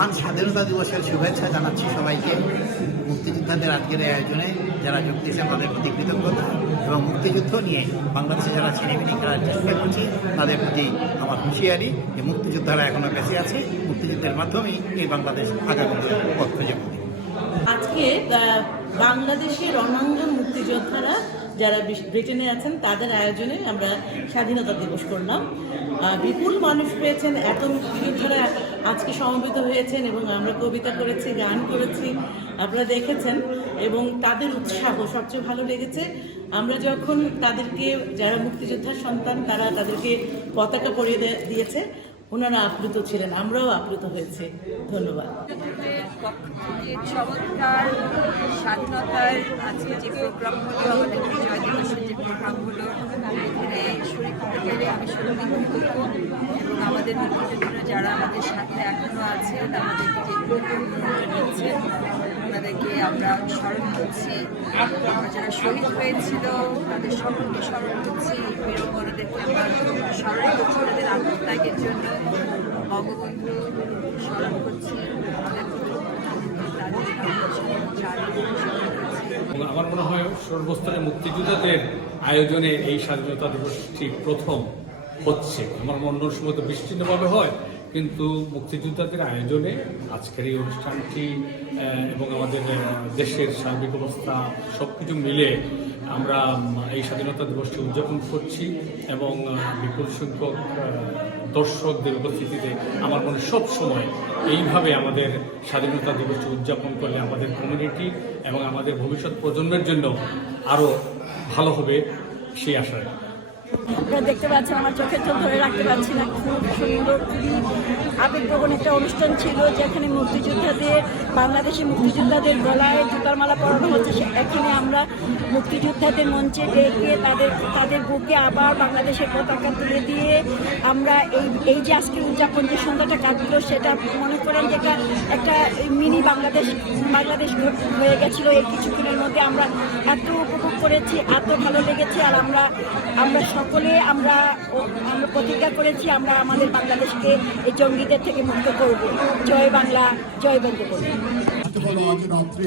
মহান স্বাধীনতা দিবসের শুভেচ্ছা জানাচ্ছি সবাইকে। মুক্তিযোদ্ধাদের আজকের এই আয়োজনে যারা যোগ দিয়েছেন তাদের প্রতি কৃতজ্ঞতা এবং মুক্তিযুদ্ধ নিয়ে বাংলাদেশে যারা ছিনিমিনি খেলার চেষ্টা করছি, তাদের প্রতি আমার হুঁশিয়ারি যে মুক্তিযোদ্ধারা এখনও বেঁচে আছে, মুক্তিযুদ্ধের মাধ্যমেই এই বাংলাদেশ আগামী পথ খুঁজে আজকে বাংলাদেশের রণাঙ্গন মুক্তিযোদ্ধারা যারা ব্রিটেনে আছেন, তাদের আয়োজনে আমরা স্বাধীনতা দিবস করলাম। বিপুল মানুষ পেয়েছেন, এত মুক্তিযোদ্ধারা আজকে সমবেত হয়েছেন এবং আমরা কবিতা করেছি, গান করেছি, আপনারা দেখেছেন, এবং তাদের উৎসাহ সবচেয়ে ভালো লেগেছে। আমরা যখন তাদেরকে, যারা মুক্তিযোদ্ধার সন্তান, তারা তাদেরকে পতাকা পরিয়ে দিয়েছে ওনারা আপ্লুত ছিলেন, আমরাও আপ্লুত হয়েছে। ধন্যবাদ। চমৎকার স্বাধীনতার আজকে যে প্রোগ্রাম হলো, আমাদের বিজয় দিবসের যে প্রোগ্রাম হলো, এখানে শরীর পেরে আমি এবং আমাদের যারা আমাদের সাথে এখনও আছে আমাদেরকে যে ওনাদেরকে আমরা স্মরণ করছি। যারা শহীদ হয়েছিল, তাদের সকলকে স্মরণ করছি। বীরঙ্গনাদেরকে আমরা স্মরণ করছি তাদের আত্মত্যাগের জন্য। বঙ্গবন্ধু স্মরণ করছি। আমার মনে হয় সর্বস্তরে মুক্তিযোদ্ধাদের আয়োজনে এই স্বাধীনতা দিবসটি প্রথম হচ্ছে। আমার মনে অন্য সময় তো বিচ্ছিন্নভাবে হয়। কিন্তু মুক্তিযোদ্ধাদের আয়োজনে আজকের এই অনুষ্ঠানটি এবং আমাদের দেশের সার্বিক অবস্থা সব কিছু মিলে আমরা এই স্বাধীনতা দিবসটি উদযাপন করছি এবং বিপুল সংখ্যক দর্শকদের উপস্থিতিতে আমার মনে সব সময় এইভাবে আমাদের স্বাধীনতা দিবসটি উদযাপন করলে আমাদের কমিউনিটি এবং আমাদের ভবিষ্যৎ প্রজন্মের জন্য আরও ভালো হবে সেই আশায়। আপনারা দেখতে পাচ্ছেন, আমার চোখের চোখ ধরে রাখতে পারছি না। খুব সুন্দর, খুবই আবেগপ্রবণ একটা অনুষ্ঠান ছিল, যেখানে মুক্তিযোদ্ধাদের, বাংলাদেশি মুক্তিযোদ্ধাদের গলায় জুতার মালা পরানো হচ্ছে। এখানে আমরা মুক্তিযোদ্ধাদের মঞ্চে ডেকে তাদের তাদের বুকে আবার বাংলাদেশের পতাকা তুলে দিয়ে আমরা এই এই যে আজকে উদযাপন, যে সন্ধ্যাটা কাটলো, সেটা মনে করেন যে একটা একটা মিনি বাংলাদেশ বাংলাদেশ হয়ে গেছিল এই কিছুদিনের মধ্যে। আমরা এত উপভোগ করেছি, এত ভালো লেগেছে, আর আমরা আমরা সকলে আমরা আমরা প্রতিজ্ঞা করেছি আমরা আমাদের বাংলাদেশকে এই জঙ্গিদের থেকে মুক্ত করব। জয় বাংলা জয় বঙ্গবন্ধু। হলো এবং রাত্রে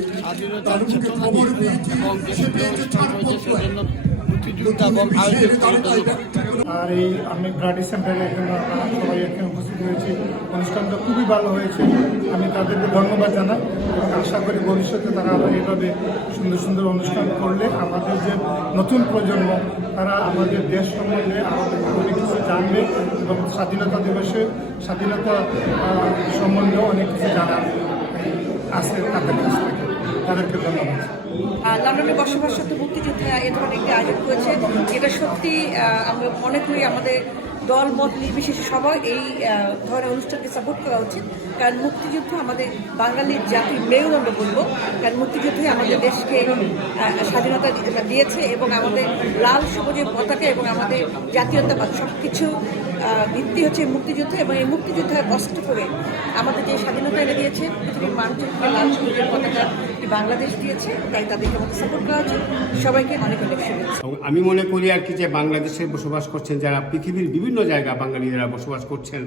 আর এই আমি ব্রাডি সেন্টারে এখানে আমরা সবাই এখানে উপস্থিত হয়েছি। অনুষ্ঠানটা খুবই ভালো হয়েছে। আমি তাদেরকে ধন্যবাদ জানাই এবং আশা করি ভবিষ্যতে তারা আবার এইভাবে সুন্দর সুন্দর অনুষ্ঠান করলে আমাদের যে নতুন প্রজন্ম, তারা আমাদের দেশ সম্বন্ধে অনেক কিছু জানবে এবং স্বাধীনতা দিবসে স্বাধীনতা সম্বন্ধে অনেক কিছু জানার আছে তাদের কাছ থেকে তাদেরকে ধন্যবাদ। লন্ডনে বসবাসরত মুক্তিযোদ্ধা এ ধরনের একটি আয়োজন করেছে। যেটা সত্যি আমরা মনে করি আমাদের দল, মত নির্বিশেষে সবাই এই ধরনের অনুষ্ঠানকে সাপোর্ট করা উচিত। কারণ মুক্তিযুদ্ধ আমাদের বাঙালির জাতির মেরুদণ্ড বলব। কারণ মুক্তিযুদ্ধই আমাদের দেশকে স্বাধীনতা দিয়েছে এবং আমাদের লাল, সবুজের পতাকা এবং আমাদের জাতীয়তাবাদ সব কিছু ভিত্তি হচ্ছে মুক্তিযুদ্ধ এবং এই মুক্তিযুদ্ধে কষ্ট করে আমাদের যে স্বাধীনতা এনে দিয়েছে, পৃথিবীর মানুষকে লাল সবুজের পতাকা বাংলাদেশ দিয়েছে, তাই তাদেরকে আমাদের সাপোর্ট করা উচিত সবাইকে অনেক অনেক শুভেচ্ছা। আমি মনে করি আর কি যে বাংলাদেশে বসবাস করছেন যারা, পৃথিবীর বিভিন্ন জায়গা বাঙালিরা বসবাস করছেন,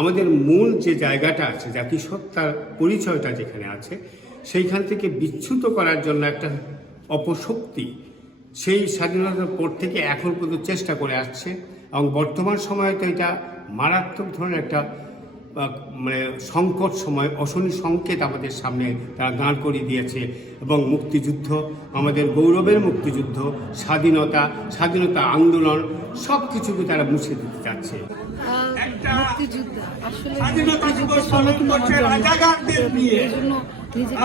আমাদের মূল যে জায়গাটা আছে জাতিসত্তার পরিচয়টা যেখানে আছে, সেইখান থেকে বিচ্যুত করার জন্য একটা অপশক্তি সেই স্বাধীনতার পর থেকে এখন পর্যন্ত চেষ্টা করে আসছে। এবং বর্তমান সময়ে তো এটা মারাত্মক ধরনের একটা মানে সংকট সময় অশনি সংকেত আমাদের সামনে তারা দাঁড় করিয়ে দিয়েছে। এবং মুক্তিযুদ্ধ আমাদের গৌরবের মুক্তিযুদ্ধ স্বাধীনতা স্বাধীনতা আন্দোলন সব কিছুকে তারা মুছে দিতে চাচ্ছে মুক্তিযুদ্ধ আসলে মুক্তিযুদ্ধের সম্মুখীন আমার জন্য নিজেকে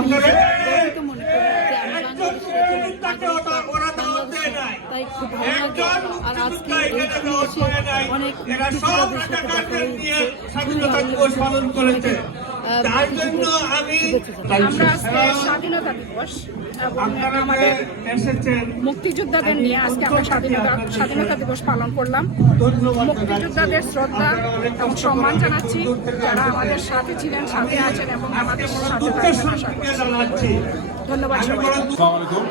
গর্বিত মনে করি যে আমি বাংলাদেশের তাই খুব ভালো লাগে। আর আজকে এসে অনেক। আমরা আজকে স্বাধীনতা দিবস আমাদের মুক্তিযোদ্ধাদের নিয়ে আজকে আমরা স্বাধীনতা স্বাধীনতা দিবস পালন করলাম। মুক্তিযোদ্ধাদের শ্রদ্ধা এবং সম্মান জানাচ্ছি। যারা আমাদের সাথে ছিলেন সাথে আছেন এবং আমাদের সাথে ধন্যবাদ সবাই আসসালামু আলাইকুম।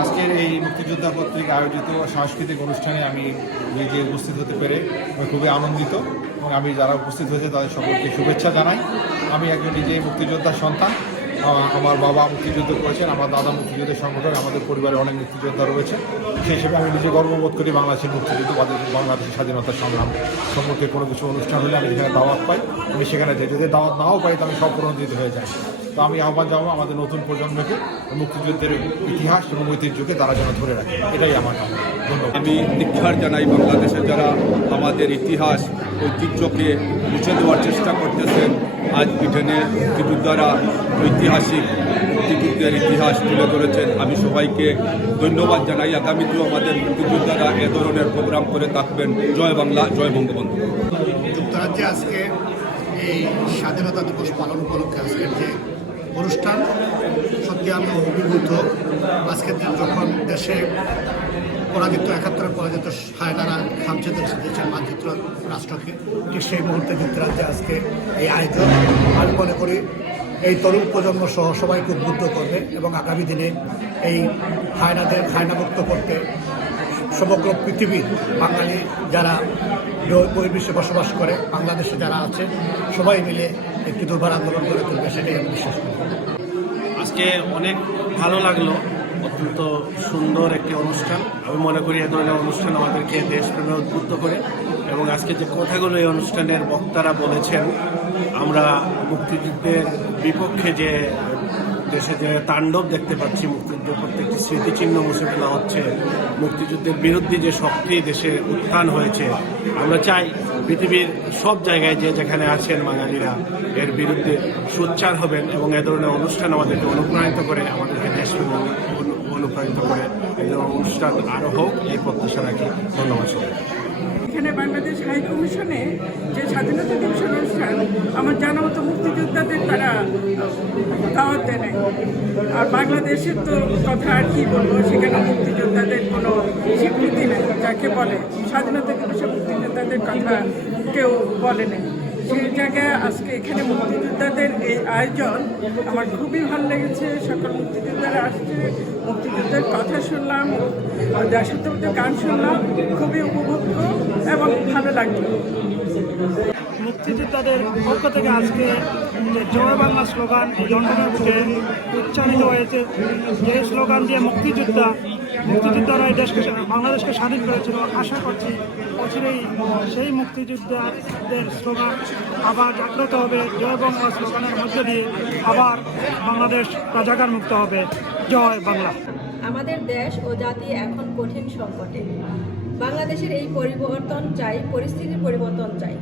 আজকের এই মুক্তিযোদ্ধা কর্তৃক আয়োজিত সাংস্কৃতিক অনুষ্ঠানে আমি নিজে উপস্থিত হতে পেরে আমি খুবই আনন্দিত এবং আমি যারা উপস্থিত হয়েছে তাদের সকলকে শুভেচ্ছা জানাই। আমি একজন নিজেই মুক্তিযোদ্ধার সন্তান। আমার বাবা মুক্তিযুদ্ধ করেছেন, আমার দাদা মুক্তিযুদ্ধের সংগঠন আমাদের পরিবারে অনেক মুক্তিযোদ্ধা রয়েছে। সেই হিসেবে আমি নিজে গর্ববোধ করি বাংলাদেশের মুক্তিযুদ্ধ বাংলাদেশের স্বাধীনতা সংগ্রাম সম্পর্কে কোনো কিছু অনুষ্ঠান হলে আমি যেখানে দাওয়াত পাই। আমি সেখানে যদি দাওয়াত নাও পাই, তো আমি সব দিতে হয়ে যাই তো আমি আহ্বান জানাব আমাদের নতুন প্রজন্মকে মুক্তিযুদ্ধের ইতিহাস এবং ঐতিহ্যকে তারা যেন ধরে রাখে। এটাই আমার কামনা। ধন্যবাদ। আমি দীক্ষার জানাই বাংলাদেশে যারা আমাদের ইতিহাস ঐতিহ্যকে মুছে দেওয়ার চেষ্টা করতেছেন আজ ব্রিটেনের মুক্তিযোদ্ধারা ঐতিহাসিক মুক্তিযুদ্ধের ইতিহাস তুলে ধরেছেন। আমি সবাইকে ধন্যবাদ জানাই। আগামীতেও আমাদের মুক্তিযোদ্ধারা এ ধরনের প্রোগ্রাম করে থাকবেন। জয় বাংলা জয় বঙ্গবন্ধু। যুক্তরাজ্যে আজকে এই স্বাধীনতা দিবস পালন উপলক্ষে আজকের যে অনুষ্ঠান সত্যি আমি অভিভূত। আজকের দিন যখন দেশে পরাজিত, একাত্তরে পরাজিত হায়দারা খামচে দিয়েছেন মানচিত্র রাষ্ট্রকে, ঠিক সেই মুহূর্তে যুক্তরাজ্যে আজকে এই আয়োজন। আমি মনে করি এই তরুণ প্রজন্ম সহ সবাইকে উদ্বুদ্ধ করবে এবং আগামী দিনে এই হায়নাদের হায়নামুক্ত করতে সমগ্র পৃথিবীর বাঙালি যারা বহির্বিশ্বে বসবাস করে, বাংলাদেশে যারা আছে, সবাই মিলে একটি দুর্বার আন্দোলন করে তুলবে, সেটাই আমি বিশ্বাস করি। আজকে অনেক ভালো লাগল, অত্যন্ত সুন্দর একটি অনুষ্ঠান। আমি মনে করি এ ধরনের অনুষ্ঠান আমাদেরকে দেশপ্রেমে উদ্বুদ্ধ করে এবং আজকে যে কথাগুলো এই অনুষ্ঠানের বক্তারা বলেছেন, আমরা মুক্তিযুদ্ধের বিপক্ষে যে দেশে যে তাণ্ডব দেখতে পাচ্ছি মুক্তিযুদ্ধ প্রত্যেকটি স্মৃতিচিহ্ন মুছে ফেলা হচ্ছে, মুক্তিযুদ্ধের বিরুদ্ধে যে শক্তি দেশে উত্থান হয়েছে, আমরা চাই পৃথিবীর সব জায়গায় যে যেখানে আছেন বাঙালিরা, এর বিরুদ্ধে সোচ্চার হবেন এবং এ ধরনের অনুষ্ঠান আমাদেরকে অনুপ্রাণিত করে, আমাদেরকে দেশপ্রেমে অনুপ্রাণিত করে। এই ধরনের অনুষ্ঠান আরও হোক, এই প্রত্যাশা রাখি। ধন্যবাদ সবাই এখানে বাংলাদেশ হাই কমিশনে যে স্বাধীনতা দিবসের অনুষ্ঠান, আমার জানা মতো মুক্তিযোদ্ধাদের তারা দাওয়াত দেয় আর বাংলাদেশের তো কথা আর কি বলব, সেখানে মুক্তিযোদ্ধাদের কোনো স্বীকৃতি নেই, যাকে বলে স্বাধীনতা দিবসে মুক্তিযোদ্ধাদের কথা কেউ বলে নেই। সেই জায়গায় আজকে এখানে মুক্তিযোদ্ধাদের এই আয়োজন আমার খুবই ভালো লেগেছে। সকল মুক্তিযোদ্ধারা আসছে, মুক্তিযোদ্ধার কথা শুনলাম দেশাত্মক গান শুনলাম, খুবই উপভোগ্য এবং ভালো লাগল। মুক্তিযোদ্ধাদের পক্ষ থেকে আজকে যে জয় বাংলা স্লোগান, এই লন্ডনের বুকে উচ্চারিত হয়েছে। যে স্লোগান দিয়ে মুক্তিযোদ্ধা মুক্তিযোদ্ধারা এই দেশকে বাংলাদেশকে স্বাধীন করেছিল। আশা করছি বছরেই সেই মুক্তিযোদ্ধাদের স্লোগান আবার জাগ্রত হবে। জয় বাংলা স্লোগানের মধ্য দিয়ে আবার বাংলাদেশ রাজাকার মুক্ত হবে। জয় বাংলা। আমাদের দেশ ও জাতি এখন কঠিন সংকটে। বাংলাদেশের এই পরিবর্তন চাই পরিস্থিতির পরিবর্তন চাই।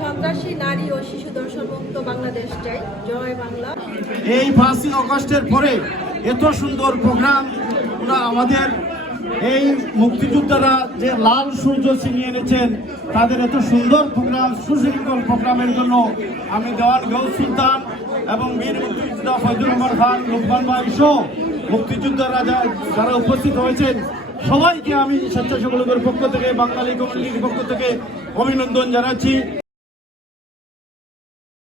সন্ত্রাসী নারী ও শিশু দর্শন মুক্ত বাংলাদেশ চাই। জয় বাংলা। এই পাঁচই অগস্টের পরে এত সুন্দর প্রোগ্রাম ওরা আমাদের এই মুক্তিযোদ্ধারা যে লাল সূর্য ছিনিয়ে এনেছেন, তাদের এত সুন্দর প্রোগ্রাম, সুশৃঙ্খল প্রোগ্রামের জন্য আমি দেওয়ান গৌস সুলতান এবং বীর মুক্তিযোদ্ধা ফজলুর রহমান খান লোকমান ভাই সহ মুক্তিযোদ্ধারা যারা উপস্থিত হয়েছেন, সবাইকে আমি স্বেচ্ছাসেবকের পক্ষ থেকে, বাঙালি কমিউনিটির পক্ষ থেকে অভিনন্দন জানাচ্ছি।